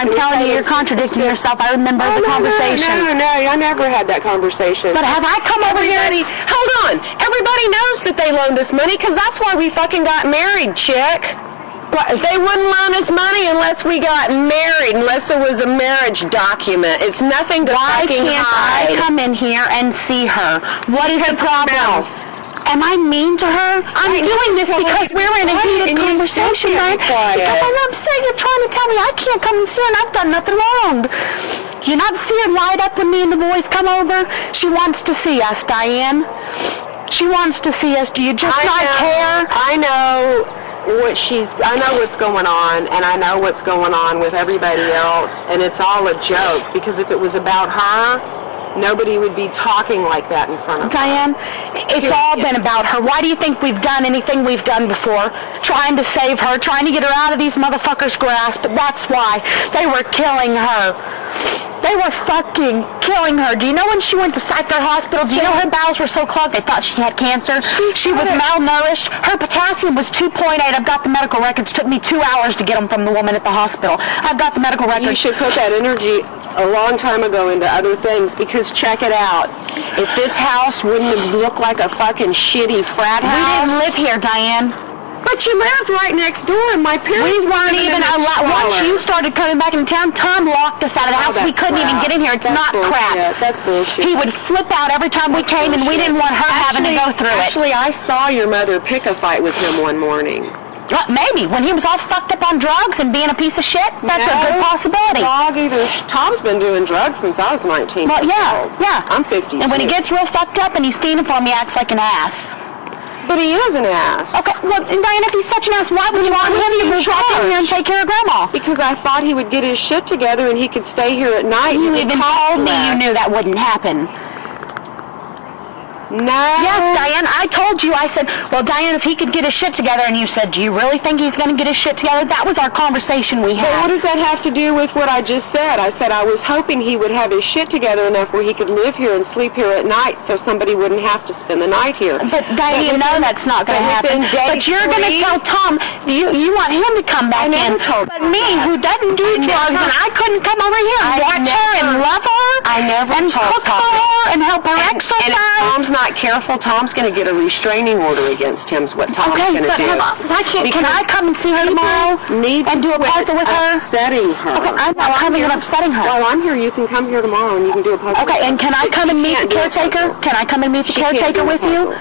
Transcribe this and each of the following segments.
I'm telling you, you're contradicting yourself. I remember the conversation. No, I never had that conversation. But have I come over here? Hold on. Everybody knows that they loaned us money because that's why we fucking got married, chick. They wouldn't loan us money unless we got married, unless there was a marriage document. It's nothing to fucking hide. Why can't I come in here and see her? What is the problem? Am I mean to her? I'm doing this because we're in a heated conversation, right? Because I'm upset. You're trying to tell me I can't come and see her and I've done nothing wrong. You not see her light up when me and the boys come over? She wants to see us, Diane. She wants to see us. Do you just not care? I know what's going on, and I know what's going on with everybody else, and it's all a joke, because if it was about her, nobody would be talking like that in front of her. Diane, it's all been about her. Why do you think we've done anything we've done before? Trying to save her, trying to get her out of these motherfuckers' grasp, but that's why. They were killing her. They were fucking killing her. Do you know when she went to Psych Hospital, do you know her bowels were so clogged they thought she had cancer? She was malnourished. Her potassium was 2.8. I've got the medical records. It took me 2 hours to get them from the woman at the hospital. I've got the medical records. You should put that energy a long time ago into other things, because check it out. If this house wouldn't have looked like a fucking shitty frat house. We didn't live here, Diane. But you lived right next door, and my parents weren't even allowed. Once you started coming back in town, Tom locked us out of the house. We couldn't even get in here. It's not crap. That's bullshit. He would flip out every time we came, and we didn't want her having to go through it. Actually, I saw your mother pick a fight with him one morning. Maybe, when he was all fucked up on drugs and being a piece of shit. That's a good possibility. Tom's been doing drugs since I was 19. Well, yeah. I'm 50. And when he gets real fucked up and he's stealing for me, he acts like an ass. But he is an ass. Okay, well, Diane, if he's such an ass, why would you want him to move back in here and take care of Grandma? Because I thought he would get his shit together and he could stay here at night. You even told me you knew that wouldn't happen. No. Yes, Diane, I told you. I said, well, Diane, if he could get his shit together, and you said, do you really think he's going to get his shit together? That was our conversation we had. But what does that have to do with what I just said? I said I was hoping he would have his shit together enough where he could live here and sleep here at night so somebody wouldn't have to spend the night here. But, Diane, you know that's not going to happen. But you're going to tell Tom, you want him to come back in. But me, who doesn't do drugs, and I couldn't come over here and watch her and love her. I never and cook for her and help her exercise. And if Tom's not careful, Tom's going to get a restraining order against him is what Tom's going to do. Can I come and see her tomorrow and do a puzzle with her? Upsetting her. Okay, I'm not coming and upsetting her. While I'm here, you can come here tomorrow and you can do a puzzle. Okay, and can I come and meet the caretaker? Can I come and meet the caretaker with you?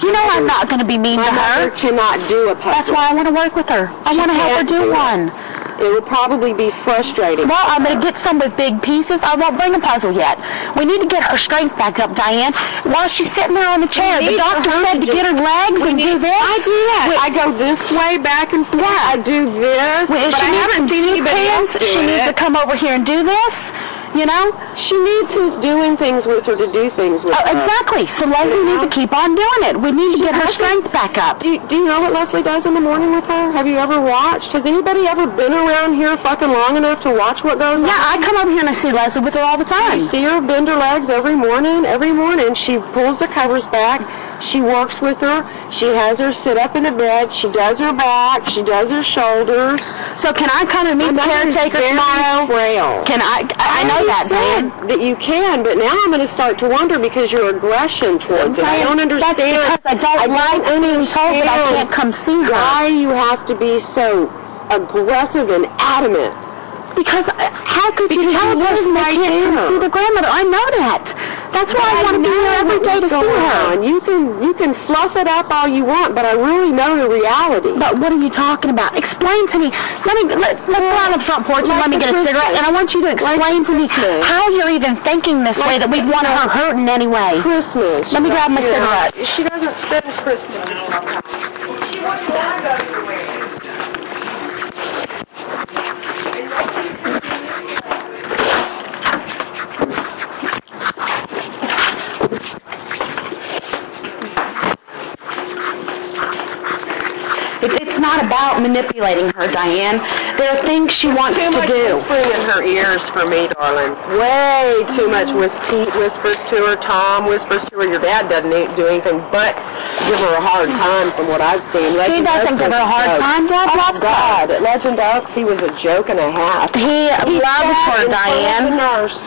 You know I'm not going to be mean to her. My mother cannot do a puzzle. That's why I want to work with her. I want to help her do one. It would probably be frustrating. Well, I'm going to get some with big pieces. I won't bring a puzzle yet. We need to get her strength back up, Diane. While she's sitting there on the chair, the doctor said to get her legs and do this. I do that. I go this way, back and forth. Yeah. I do this. But I haven't seen anybody else do it. She needs to come over here and do this. You know? She needs who's doing things with her to do things with her. Exactly. So Leslie needs to keep on doing it. We need to get her strength back up. Do you know what Leslie does in the morning with her? Have you ever watched? Has anybody ever been around here fucking long enough to watch what goes on? Yeah, I come over here and I see Leslie with her all the time. You see her bend her legs every morning. Every morning she pulls the covers back. She works with her. She has her sit up in the bed. She does her back. She does her shoulders. So can I come and meet the caretaker tomorrow? Frail. Can I know that, Diane. That you can, but now I'm going to start to wonder because your aggression towards it. I don't understand. That's because I don't like being told that I can't come see her. Why you have to be so aggressive and adamant? Because how could you tell a person they can't come see the grandmother? I know that. That's why I want to be here every day to see her. You can fluff it up all you want, but I really know the reality. But what are you talking about? Explain to me. Let's go out on the front porch and let me get a cigarette, and I want you to explain to me how you're even thinking this way, that we'd want her hurt in any way. Christmas. Let me grab my cigarettes. She doesn't spend Christmas. She wants to go to the It's not about manipulating her, Diane. There are things she wants to do. Whispering in her ears for me, darling. Way too much. Pete whispers to her. Tom whispers to her. Your dad doesn't do anything but give her a hard time from what I've seen. He doesn't give her a hard time. Dad loves her. God, at Legend Oaks, he was a joke and a half. He loves her, Diane. Nurse.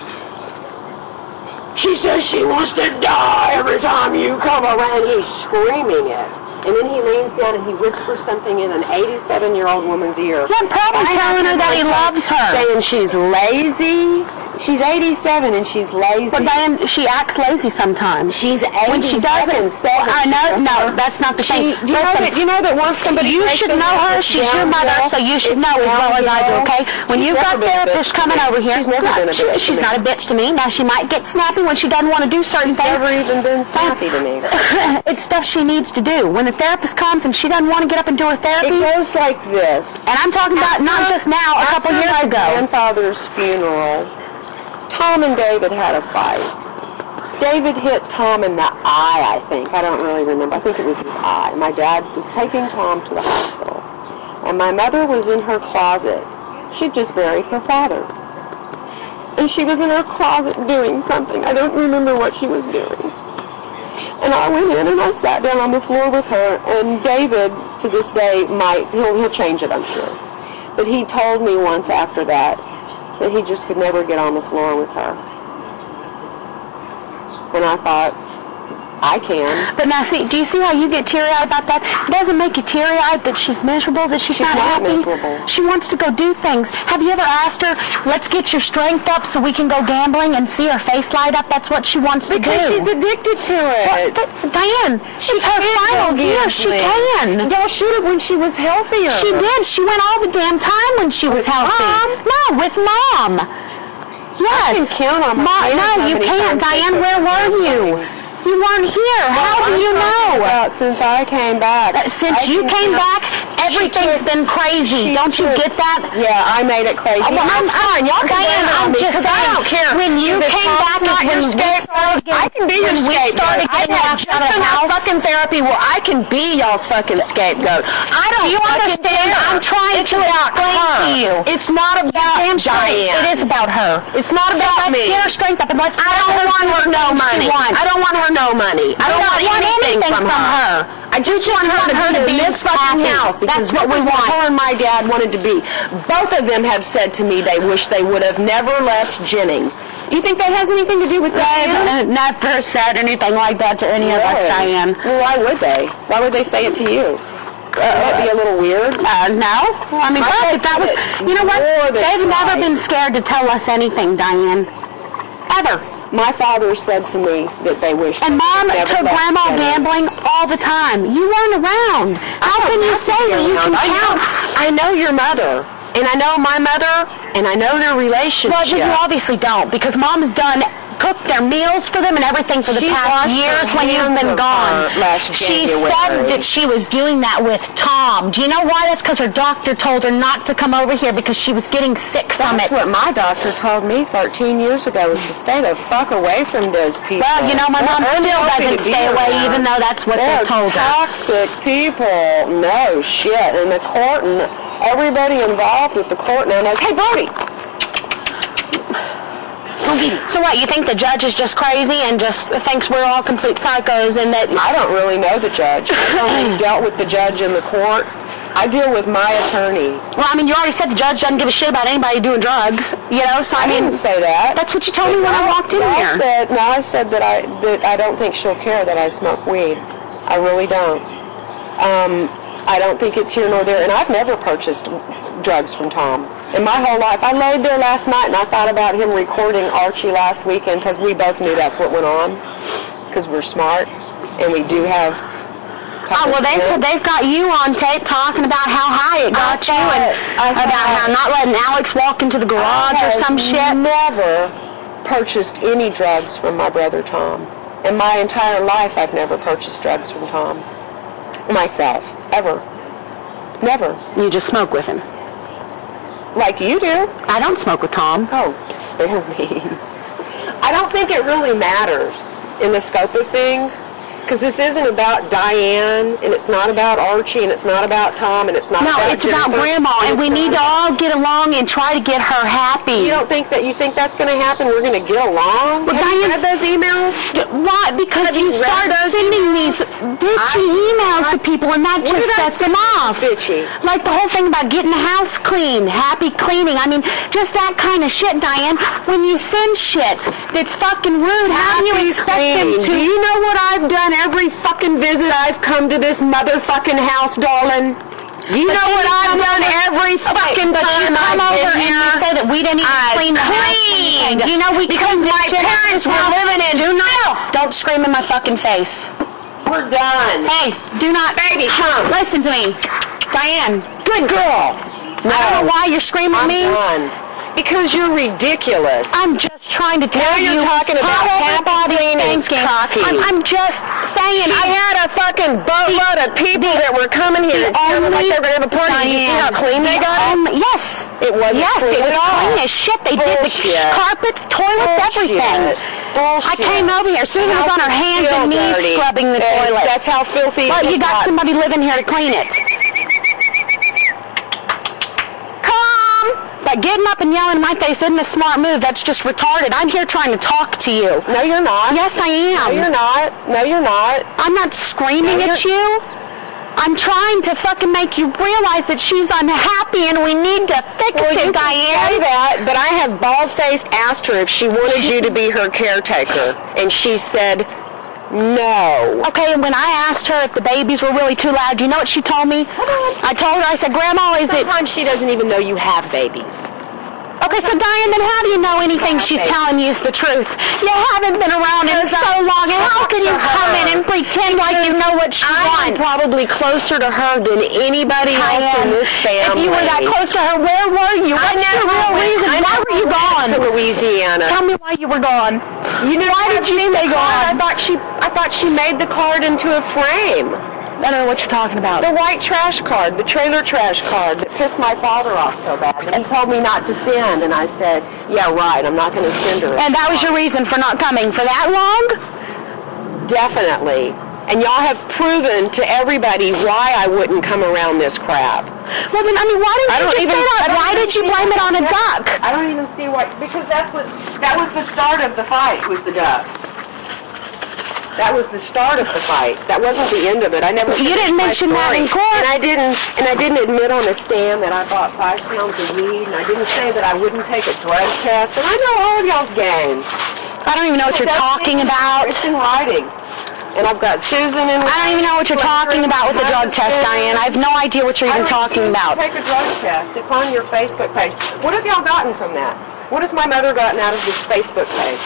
She says she wants to die every time you come around. He's screaming it. And then he leans down and he whispers something in an 87-year-old woman's ear. Yeah, probably telling her that he loves her. Saying she's lazy. She's 87 and she's lazy. But Diane, she acts lazy sometimes. She's 87. When she doesn't. I know. No, that's not the thing. You know that once somebody. You should know her. She's your mother, so you should know as well as I do. Okay. When you've got therapists coming over here, she's never been a bitch. She's not a bitch to me. Now she might get snappy when she doesn't want to do certain things. Never even been snappy to me. It's stuff she needs to do. When the therapist comes and she doesn't want to get up and do her therapy. It goes like this. And I'm talking about not just now, a couple years ago. My grandfather's funeral, Tom and David had a fight. David hit Tom in the eye, I think. I don't really remember. I think it was his eye. My dad was taking Tom to the hospital. And my mother was in her closet. She'd just buried her father. And she was in her closet doing something. I don't remember what she was doing. And I went in and I sat down on the floor with her. And David, to this day, he'll change it, I'm sure. But he told me once after that he just could never get on the floor with her. And I thought, I can. But now, see, do you see how you get teary-eyed about that? It doesn't make you teary-eyed that she's miserable, that she's not happy. Miserable. She wants to go do things. Have you ever asked her, let's get your strength up so we can go gambling and see her face light up? That's what she wants to do. Because she's addicted to it. But, Diane, it's her final year. She can. Y'all should have when she was healthier. She did. She went all the damn time when she was healthy. Mom? No, with Mom. Yes. I can count on my No, you can't. Diane, where were you? You weren't here. How do you know? Since I came back. Since you came back, everything's been crazy. Don't you get that? Yeah, I made it crazy. Well, I'm fine. Y'all can blame it on me because I don't care. When you came back, I can be your scapegoat. We started getting out of the house. Fucking therapy where I can be y'all's fucking scapegoat. I don't. Do you understand? I'm trying to explain to you. It's not about Diane. It is about her. It's not about me. Let's get her strength up and let's. I don't want her no money. I don't want her no money. I don't want anything from her. I just want her to be in this fucking house. That's what we want. Her and my dad wanted to be. Both of them have said to me they wish they would have never left Jennings. Do you think that has anything to do with Diane? Never said anything like that to any of us, Diane. Well, why would they? Why would they say it to you? That'd be a little weird. No. I mean, if that was, you know what? They've never been scared to tell us anything, Diane. Ever. My father said to me that they wished. And Mom took Grandma gambling all the time. You weren't around. How can you say that you can count? I know your mother, and I know my mother, and I know their relationship. Well, you obviously don't, because Mom's cooked their meals for them and everything for the past years when you've been gone. She said that she was doing that with Tom. Do you know why? That's because her doctor told her not to come over here because she was getting sick from it. That's what my doctor told me 13 years ago, was to stay the fuck away from those people. Well, you know, my mom still doesn't stay away, even though that's what they told her. Toxic people. No shit. And the court and everybody involved with the court now knows, hey, Brody. So what, you think the judge is just crazy and just thinks we're all complete psychos and that... I don't really know the judge. I only dealt with the judge in the court. I deal with my attorney. Well, I mean, you already said the judge doesn't give a shit about anybody doing drugs, you know, so I mean... didn't say that. That's what you told me when I walked in here. I said that I don't think she'll care that I smoke weed. I really don't. I don't think it's here nor there, and I've never purchased drugs from Tom. In my whole life, I laid there last night and I thought about him recording Archie last weekend because we both knew that's what went on, because we're smart and we do have... Oh, well, they said they've got you on tape talking about how high it got you and about how not letting Alex walk into the garage or some shit. I never purchased any drugs from my brother Tom. In my entire life, I've never purchased drugs from Tom. Myself. Ever. Never. You just smoke with him. Like you do. I don't smoke with Tom. Oh, spare me. I don't think it really matters in the scope of things, because this isn't about Diane, and it's not about Archie, and it's not about Tom, and it's not about No, it's Jennifer, about Grandma, and we need to all get along and try to get her happy. You don't think that, you think that's going to happen? We're going to get along? Well, Have you Diane, read those emails? Why? Because you start sending these bitchy emails to people, and that just sets them off. Bitchy. Like the whole thing about getting the house clean, happy cleaning. I mean, just that kind of shit, Diane. When you send shit that's fucking rude, how do you expect them to? Do you know what I've done every fucking visit I've come to this motherfucking house, darling? You know what I've done every fucking time I've been over here? And you say that we didn't even clean the house. You know, we because my parents were living in filth. Don't scream in my fucking face. We're done. Hey, do not. Baby, come. Listen to me. Diane, good girl. No. I don't know why you're screaming at me. I'm done. Because you're ridiculous. I'm just trying to tell you. Now you're talking about everybody everybody's cocky. I'm just saying. I had a fucking boatload of people that were coming here. It's kind of like they were going to have a party. Did you see how clean they got it? Yes. It wasn't clean it was at all. clean as shit. They did the carpets, toilets, everything. Bullshit. I came over here. Susan was on her hands and knees scrubbing the toilet. That's how filthy But you got somebody living here to clean it. But getting up and yelling in my face isn't a smart move. That's just retarded. I'm here trying to talk to you. No, you're not. Yes, I am. No, you're not. No, you're not. I'm not screaming at you. I'm trying to fucking make you realize that she's unhappy and we need to fix it, Diane. Say that, but I have bald-faced asked her if she wanted you to be her caretaker, and she said no. Okay, and when I asked her if the babies were really too loud, do you know what she told me? I told her, I said, Grandma, is it... Sometimes she doesn't even know you have babies. Okay, so Diane, then how do you know anything she's telling you is the truth? You haven't been around in so long, and how can you come in and pretend like you know what she wants? I'm probably closer to her than anybody else in this family. If you were that close to her, where were you? What's the real reason? Why were you gone? To Louisiana. Tell me why you were gone. Why did you stay gone? I thought she made the card into a frame. I don't know what you're talking about. The white trash card, the trailer trash card that pissed my father off so bad. And he told me not to send, and I said, yeah, right, I'm not going to send her. And that was your reason for not coming for that long? Definitely. And y'all have proven to everybody why I wouldn't come around this crap. Well, then, I mean, why didn't you just say that? Why did you blame it on a duck? I don't even see why, because that was the start of the fight, was the duck. That was the start of the fight. That wasn't the end of it. I never. You didn't mention that in court. And I didn't admit on the stand that I bought 5 pounds of weed, and I didn't say that I wouldn't take a drug test. And I know all of y'all's games. I don't even know what you're talking about. It's in writing. And I've got Susan in. I don't even know what you're talking about with the drug test, Diane. I have no idea what you're even talking about. Take a drug test. It's on your Facebook page. What have y'all gotten from that? What has my mother gotten out of this Facebook page?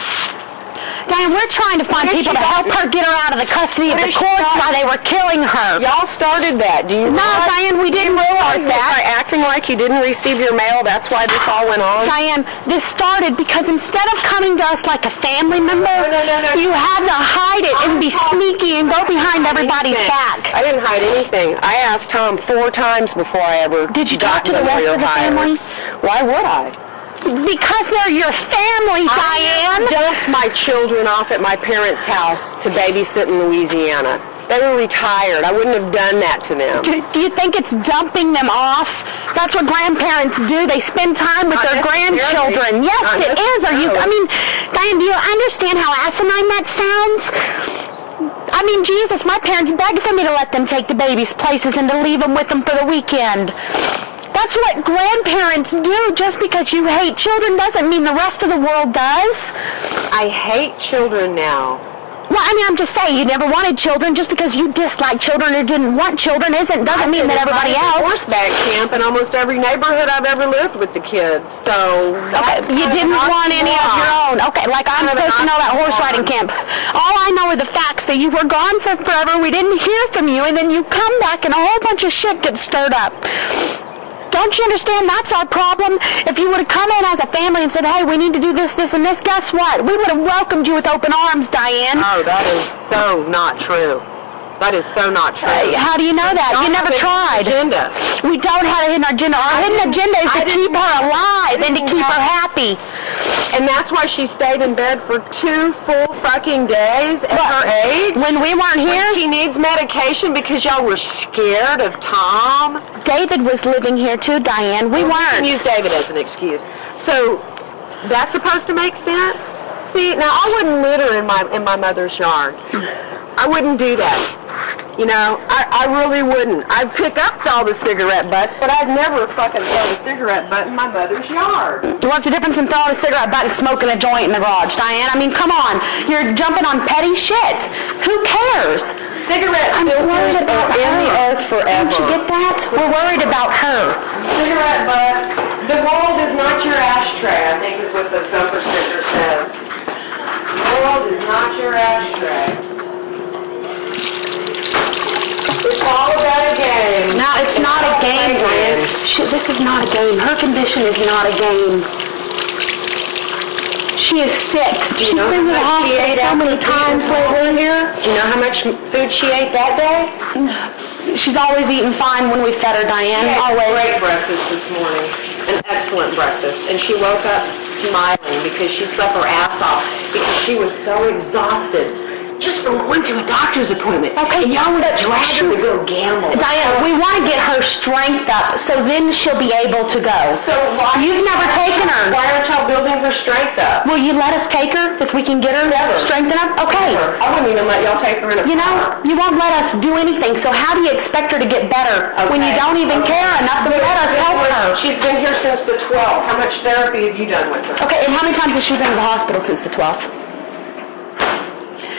Diane, we're trying to find people to help her get her out of the custody of the courts while they were killing her. Y'all started that. Do you No, Diane, we didn't realize that. By acting like you didn't receive your mail, that's why this all went on? Diane, this started because instead of coming to us like a family member, you had to hide it and be sneaky and go behind everybody's back. I didn't hide anything. I asked Tom 4 times before I ever Did you talk to the rest of the family? Why would I? Because they're your family, Diane. I dumped my children off at my parents' house to babysit in Louisiana. They were retired. I wouldn't have done that to them. Do you think it's dumping them off? That's what grandparents do. They spend time with their grandchildren. Yes, it is. I mean, Diane, do you understand how asinine that sounds? I mean, Jesus, my parents begged for me to let them take the babies places and to leave them with them for the weekend. That's what grandparents do. Just because you hate children doesn't mean the rest of the world does. I hate children now. Well, I mean, I'm just saying, you never wanted children. Just because you dislike children or didn't want children doesn't mean that everybody else. Horseback camp in almost every neighborhood I've ever lived with the kids. So okay, you didn't want any of your own. Okay, like I'm supposed to know that horse riding camp. All I know are the facts that you were gone for forever. We didn't hear from you, and then you come back and a whole bunch of shit gets stirred up. Don't you understand? That's our problem. If you would have come in as a family and said, hey, we need to do this, this, and this, guess what? We would have welcomed you with open arms, Diane. Oh, that is so not true. That is so not true. How do you know that? You never tried. Agenda. We don't have a hidden agenda. Our hidden agenda is to keep her alive and to keep her happy. And that's why she stayed in bed for 2 full fucking days at her age? When we weren't here? When she needs medication because y'all were scared of Tom? David was living here too, Diane. We weren't. You can use David as an excuse. So, that's supposed to make sense? See, now I wouldn't litter in my mother's yard. I wouldn't do that. You know, I really wouldn't. I'd pick up all the cigarette butts, but I'd never fucking throw a cigarette butt in my mother's yard. What's the difference in throwing a cigarette butt and smoking a joint in the garage, Diane? I mean, come on. You're jumping on petty shit. Who cares? Cigarette filters are in the earth forever. Don't you get that? We're worried about her. Cigarette butts. The world is not your ashtray, I think is what the bumper sticker says. The world is not your ashtray. It's all about a game. No, it's not a game, Diane. This is not a game. Her condition is not a game. She is sick. She's been to the hospital so many times lately here. Do you know how much food she ate that day? She's always eaten fine when we fed her, Diane. Always. Great breakfast this morning. An excellent breakfast. And she woke up smiling because she slept her ass off because she was so exhausted. Just from going to a doctor's appointment. Okay, y'all would drag her to go gamble. Diane, we want to get her strength up, so then she'll be able to go. So why? You've never taken her. Why aren't y'all building her strength up? Will you let us take her if we can get her strengthened up? Okay. Never. I wouldn't even let y'all take her in a car. You know, you won't let us do anything, so how do you expect her to get better when you don't even care enough to let us help her? She's been here since the 12th. How much therapy have you done with her? Okay, and how many times has she been to the hospital since the 12th?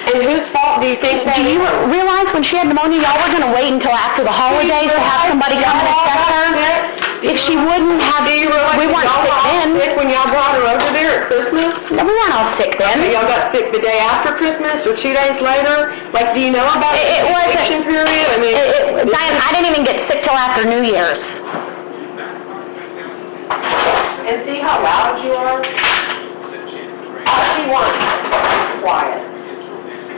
And whose fault do you think that is? Do you realize when she had pneumonia, y'all were going to wait until after the holidays to have somebody come and assess her? If she wouldn't have, we weren't sick then. Sick when y'all brought her over there at Christmas? No, we weren't all sick then. Y'all got sick the day after Christmas or 2 days later? Like, do you know about the infection period? I mean, Diane, I didn't even get sick till after New Year's. And see how loud you are? All she wants is quiet.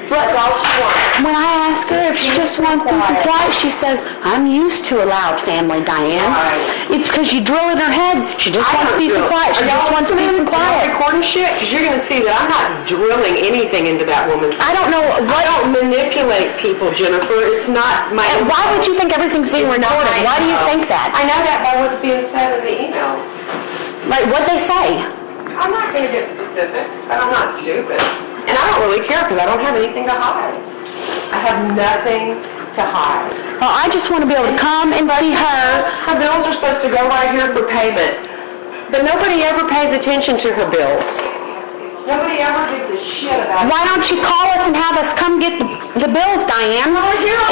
That's all she wants. When I ask her if she just wants peace and quiet, she says, I'm used to a loud family, Diane. Right. It's because you drill in her head. She just wants peace and quiet. She just wants peace and quiet. Recording shit? Because you're going to see that I'm not drilling anything into that woman's head. I don't know. I don't manipulate people, Jennifer. It's not my... And why would you think everything's being recorded? Why do you think that? I know that by what's being said in the emails. Like, what'd they say? I'm not going to get specific, but I'm not stupid. And I don't really care because I don't have anything to hide. I have nothing to hide. Well, I just want to be able to come and see her. Her bills are supposed to go right here for payment. But nobody ever pays attention to her bills. Nobody ever gives a shit about it. Why don't you call us and have us come get the bills, Diane?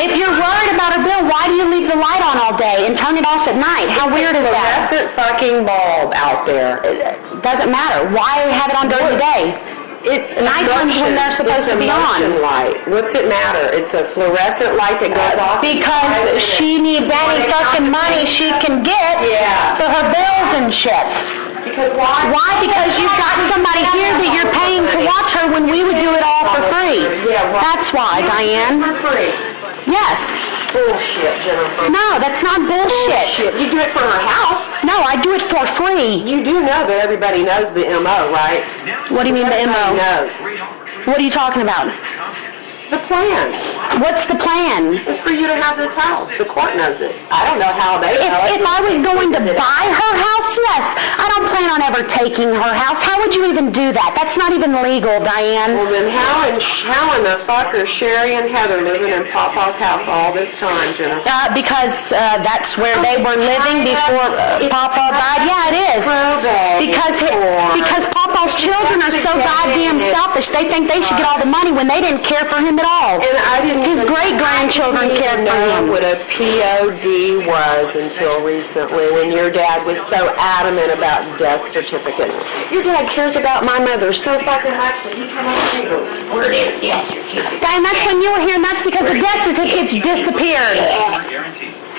If you're worried about her bill, why do you leave the light on all day and turn it off at night? How weird is that? It's a fluorescent fucking bulb out there. It doesn't matter. Why have it on during the day? It's nighttime's when they're supposed to be on. Light. What's it matter? It's a fluorescent light that goes off. Because she needs any fucking money she can get for her bills and shit. Because why? Why? Because you've got somebody here that you're paying to watch her when we would do it all for free. That's why, Diane. For free. Yes. Bullshit, Jennifer. No, that's not bullshit. You do it for her house. No, I do it for free. You do know that everybody knows the MO, right? What do you mean the MO? Knows. What are you talking about? The plan. What's the plan? It's for you to have this house. The court knows it. I don't know how they know it. If I was going to buy her house, yes. I don't plan on ever taking her house. How would you even do that? That's not even legal, Diane. Well, then how in the fuck are Sherry and Heather living in Papa's house all this time, Jennifer? Because that's where they were living before Papa died. Yeah, it is. Because Papa's children are so goddamn selfish. They think they should get all the money when they didn't care for him at all. And I didn't. His great-grandchildren cared for him. What a POD was until recently, when your dad was so adamant about death certificates. Your dad cares about my mother so fucking much that he came over here. Where is the death certificate? And that's when you were here, and that's because the death certificates disappeared.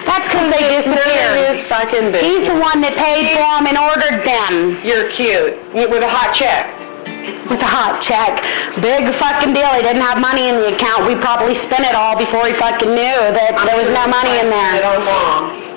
That's because they disappeared. His fucking business. He's the one that paid for them and ordered them. You're cute. With a hot check. With a hot check. Big fucking deal. He didn't have money in the account. We probably spent it all before he fucking knew that there was no money in there. It on Mom.